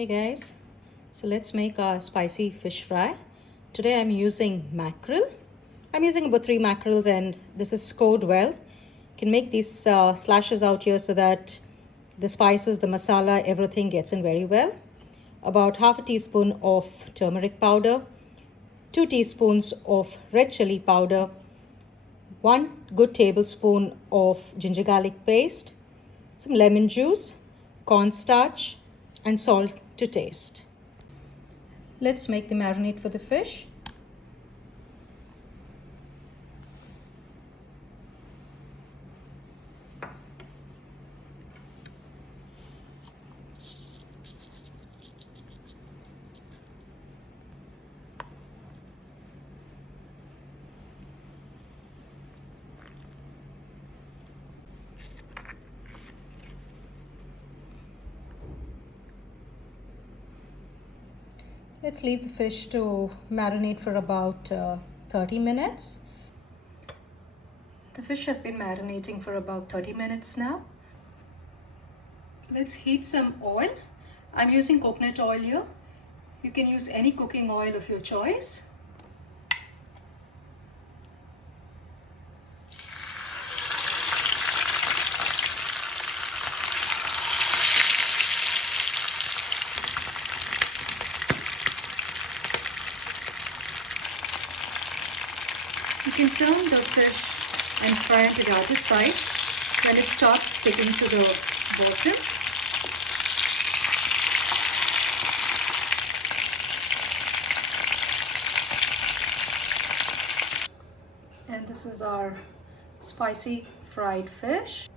Hey guys, so let's make our spicy fish fry. Today I'm using mackerel. I'm using about 3 mackerels and this is scored well. You can make these slashes out here so that the spices, the masala, everything gets in very well. About half a teaspoon of turmeric powder, 2 teaspoons of red chili powder, 1 good tablespoon of ginger garlic paste, some lemon juice, cornstarch, and salt to taste. Let's make the marinade for the fish. Let's leave the fish to marinate for about 30 minutes. The fish has been marinating for about 30 minutes now. Let's heat some oil. I'm using coconut oil here. You can use any cooking oil of your choice. You can turn the fish and fry it to the other side when it starts sticking to the bottom. And this is our spicy fried fish.